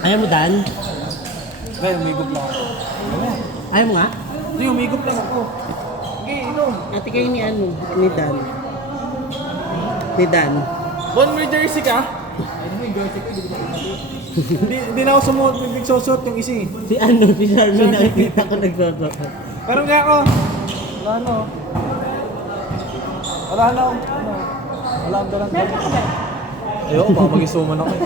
Ayaw mo, Dan? Well, umigop lang ako. Ayaw mo nga? Hindi, umigop lang ako. Sige, inom. Ate kayo ni ano? Ni Dan. Ni Dan. Bon, may jersey ka? Hindi na ako sumuot, nagsusuot yung isa eh. Si ano? Si Charlo nakikita ko nagsoso. Pero nga ako, wala na. Wala na ako. Wala akong dalang dalang. Ayoko, baka mag-isuman ako eh.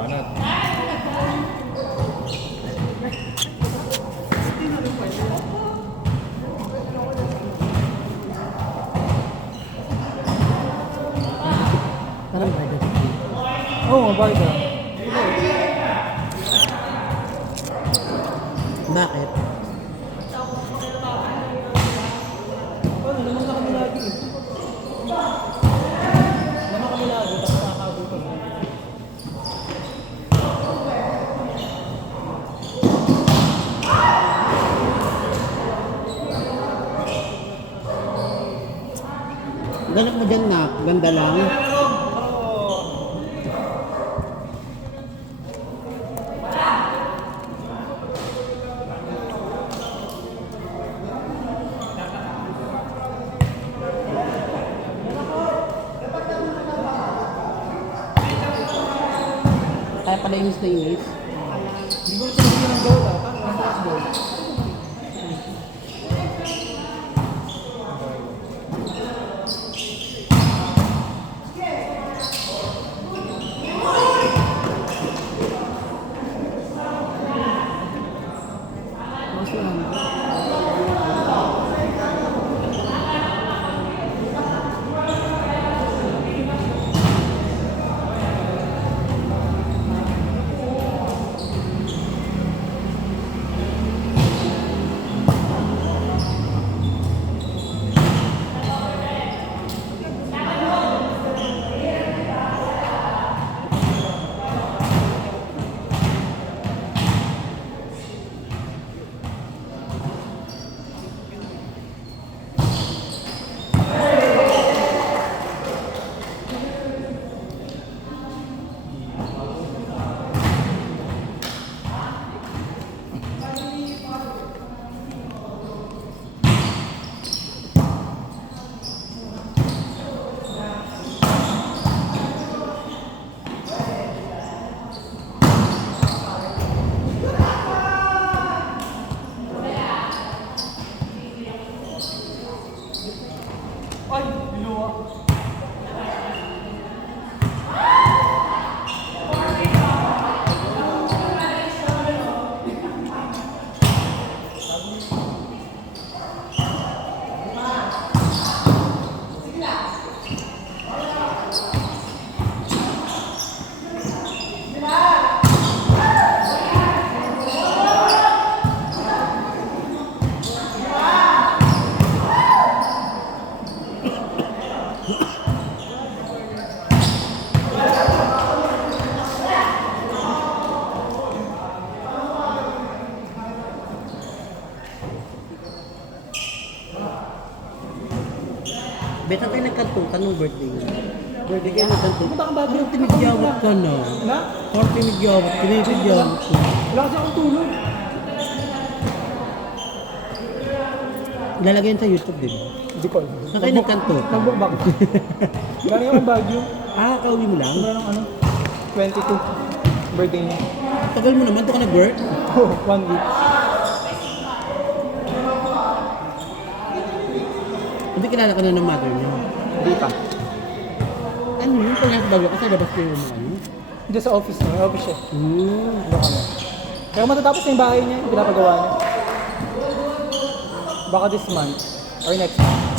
Banat. Parang ba ito? Oo, mabay ka. Bakit? Ano, naman na kami lagi eh. Naman kami lagi, tapos nakakabutan. Ganap mo dyan na, ganda lang. Kaya pala inis na inis. Hindi ko ito hindi ng goal ah. Ang touch goal. Mas lang. Ay, biluwa. Beta tayo nagkantukan ng birthday mo. Birthday kayo nagkantukan. Pumunta kang Baguio. Parang tinigyawat ka na. Na? Parang tinigyawat. Tinigyawat ko. Wala kasi akong tulog. Ilalagay yun sa YouTube, di ba? Hindi ko alam. Saan kayo nagkantukan? Nagbukbak. Galing akong Baguio. Ah, kauwi mo lang? Wala ng ano? 22. Birthday niya. Tagal mo naman, ito ka nag-work? Oh, 1 week. Hindi kilala ka na ng mother niya. Hindi pa. Ano yun? Pag nasa Baguio ka, sa labas kayo mo ano? Hindi sa office na. May office siya. Ano kami? Pero matatapos na yung bahay niya, yung pinapagawa niya. Baka this month or next month.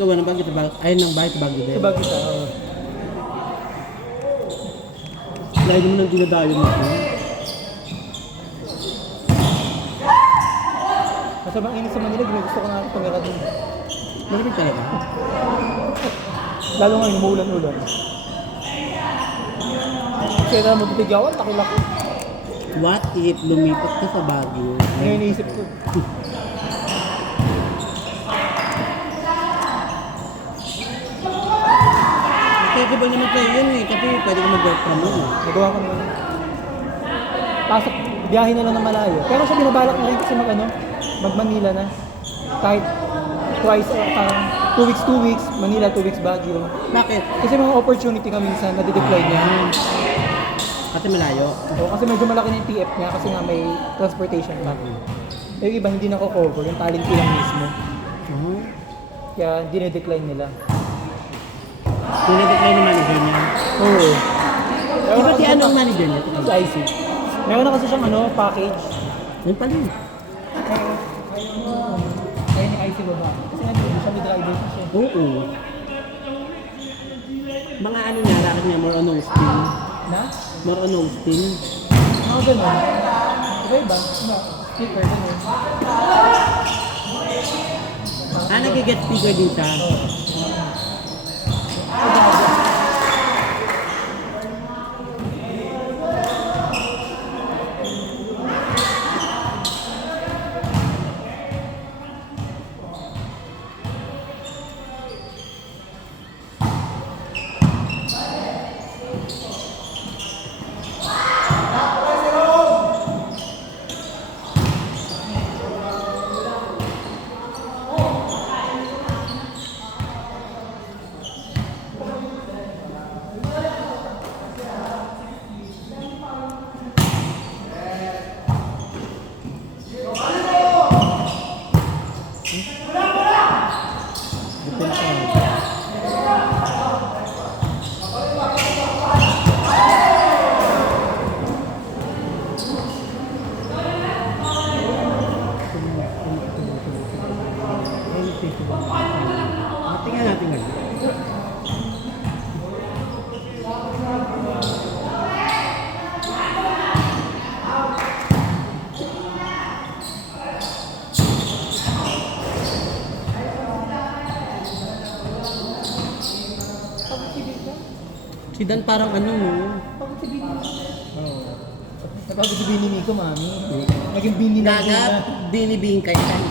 gawa ng bagay sa bagay? Ay, ng bahay sa bagay din. Sa bagay sa, oo. Lagi mo nang dinadayo mo. Masama init sa Manila, gusto ko na tumira din. Malamig talaga. Lalo ngayon, umuulan-ulan. Kaya na magbigawan, laki-laki. What if lumipat ka sa Baguio? Ngayon iniisip ko. Accessible naman kayo yun eh, kasi pwede ka mag-work from home. Nagawa ko naman. Pasok, biyahe na lang ng malayo. Pero siya binabalak na rin kasi mag-Manila na. Kahit twice, parang 2 weeks, Manila, 2 weeks Baguio. Bakit? Kasi mga opportunity ka minsan na deploy niya. Kasi malayo. So, kasi medyo malaki na yung TF niya kasi nga may transportation pa. Yung iba hindi nako-cover, yung talent ko lang mismo. Kaya dinedecline nila. Dinedecline ng manager niya. Oo. Di ba si anong manager niya? Sa IC. Meron na kasi siyang package. Yun pala yun. Kaya ni IC baba. Kasi nga hindi siya may driver siya. Oo. Mga ano niya, racket niya, more on hosting. Na? More on hosting. Mga ganun. Iba-iba. Iba. Speaker, ganun. Nag-get speaker din siya. Tingnan natin ngayon. Si Dan parang ano no? Napagod si Bini Nico, mami. Naging Bini na. Dagat, binibingka yan.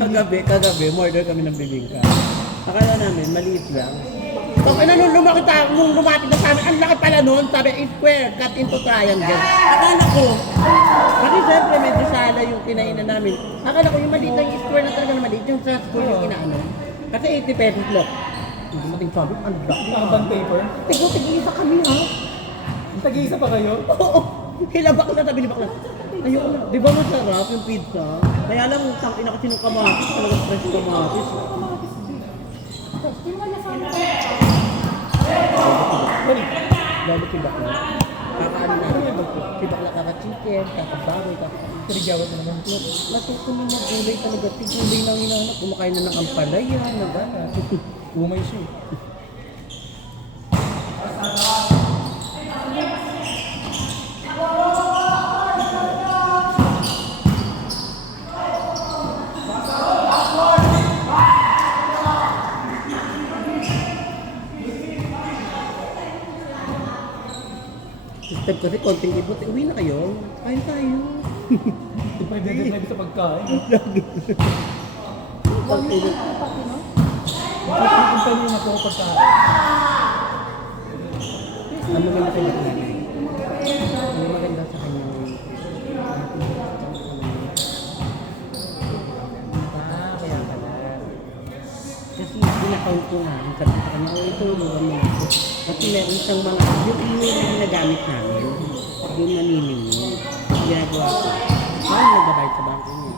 Kagabi, murder kami ng bibingka. Akala namin, maliit lang. So, nung lumapit na sa amin, ang laki pala nun, sabi, square, cut into triangle. Akala ko, kasi siyempre medyo sala yung kinainan namin. Akala ko yung maliit na yung square na talaga na maliit, yung sa school yung inaano. Kasi 80 pesos lang. Ang sabi, ang laki. Nakabang paper. Tig-isa kami ha. Tag-iisa pa kayo? Oo. Hilabak na, sabi ni Bakla. Ayoko na. Di ba masarap yung pizza? Kaya lang, tangin na kasi ng kamatis. Talagang fresh kamatis. Balik. Lalo si Bakla. Kakaano na. Si Bakla kaka-chicken, kaka-baboy, Karigawat na naman po. Natuto mo na gulay talaga. Tigulay na hinahanap. Kumakain na ng ampalaya, na gana. Umay siya. Step kasi konting ipot. Uwi na kayo. Kain tayo. Pwede din na sa pagkain. Pag-init. Kung tayo na po pagkain. Ang maganda sa Bakla. Ang maganda sa kanya. Kaya pala. Kasi pinakount ko nga, ang sabi sa kanya, ito yung mga ako. Kasi meron siyang mga, yung email na ginagamit namin, yung naniningin, ginagawa ko. Paano nagbabayad sa bangko niya?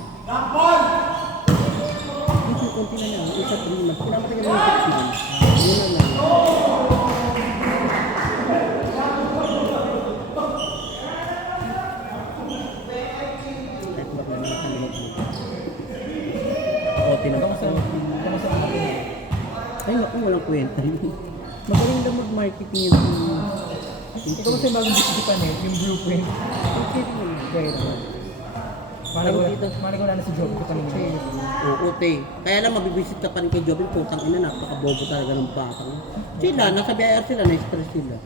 Ito, konti na lang, isa 3 months. Pinamatagal na yung 6 months. Yun na lang. Kahit bakla na nakalihit mo. Oo, tinatapos na. walang kwenta yun. Magaling lang mag-marketing yun. Ikaw kasi bagong disipan eh, yung blueprint. Malay ko wala na si Job ko kanina. Oo, te. Kaya lang mabibisit ka pa rin kay Jobin, putang ina, napakabobo talaga ng batang. Sila, nasa BIR sila, na-stress sila.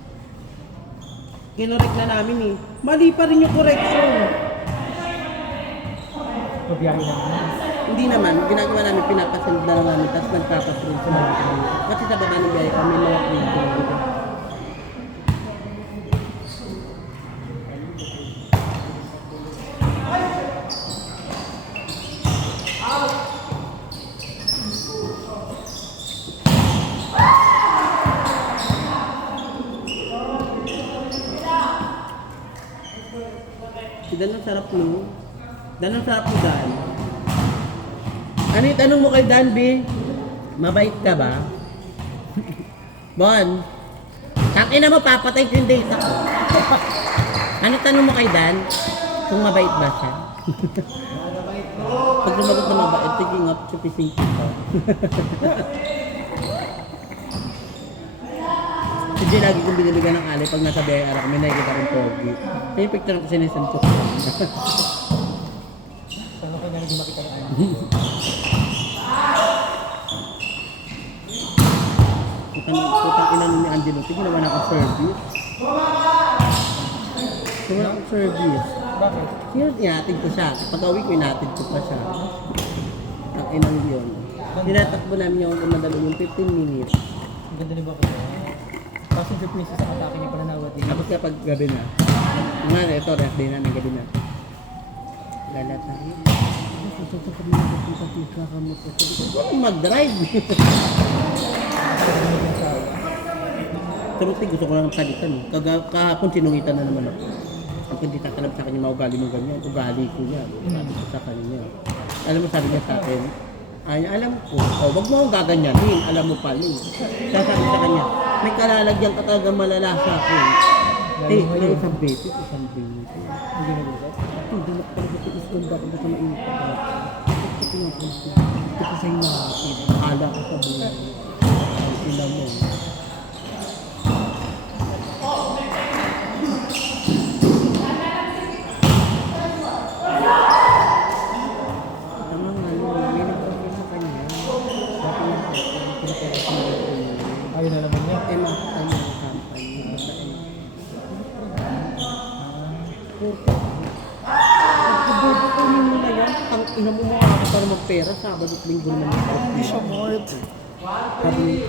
Kinorek na namin eh. Mali pa rin yung correction. Mabiyahe na. Hindi naman, ginagawa namin, pinapasend na lang namin, tapos nagpapaprint sa mga kami. Kasi sa baba ng BIR, may mga print ko dito. Si Dan ang sarap no. Dan ang sarap ni Dan. Ano yung tanong mo kay Dan, B? Mabait ka ba? Bon, tangina mo, papatay ko yung data ko. Ano tanong mo kay Dan? Kung mabait ba siya? Pag lumagot na mabait, sige nga, chupising ko. Si Jay lagi kong biniligan ng alay pag nasa BIR ako, may nakikita akong pogi. May yung picture ko sinesend ko. Sana kayo na hindi makita ng ano. Putang ina ni Angelo, ginawa na akong service. Ginawa na akong service. Bakit? Inatid ko siya. Pag uwi ko, inatid ko pa siya. Ang inang yun. Tinatakbo namin yung madalo yung 15 minutes. Ang ganda ni Bakit. Passenger princess ang atake niya pala nawat. Tapos kapag gabi na. Nga, ito, rest day namin gabi na. Lala tayo. Huwag mag-drive. Truti, gusto ko lang palitan. Kahapon sinungitan na naman ako. Ang hindi tatalab sa kanya, maugali mo ganyan. Ugali ko yan. Sabi ko sa kanya. Alam mo, sabi niya sa akin, alam ko, wag mo akong gaganyanin. Alam mo pala. Sasabi sa kanya, may kalalagyan ka talaga malala sa akin. May isang beses, isang beses. Hindi na gusto. Hindi na talaga ito is kung bakit gusto mainit ka ba? Ito pinapunta. Ito ko sa'yo nakakit. Akala ko sa buhay. Sila mo. Tama nga yun. May nagpapit sa kanya. Dati na pinapagpapit sa kanya. Ayun na naman niya. Eh, makakita niya ang company. Basta eh. Pagkabobo ko mo na yan, ang ina mo makakita ng magpera, Sabado at Linggo naman. Hindi siya mort. Sabi,